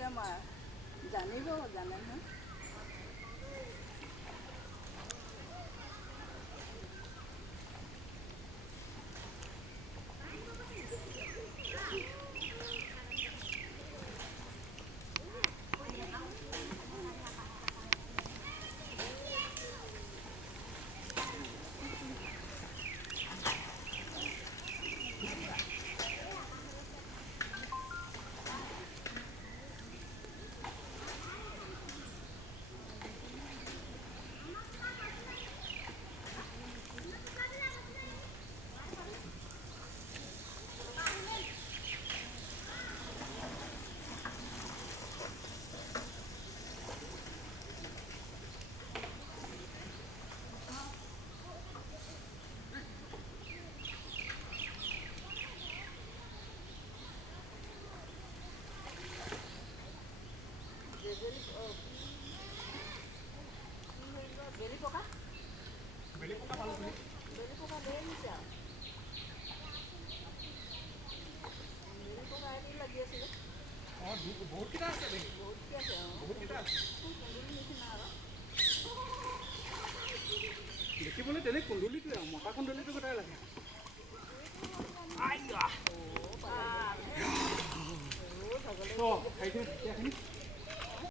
যাম আৰু জানিব জানে নহয় বেলি পকা বেলি পকা লৈ আহিছে আৰু বেলি পকা এটি লাগি আছিলে অঁ বহুতকেইটা আছে বহুতকৈ আছে বহুতকেইটা আছে কুন্দুলি নিচিনা আৰু দেখিবলৈ তেনেই কুন্দুলিটোৱে আৰু মতা কুন্দুলিটো গোটাই লাগে ছাগলী ঠাইখিনি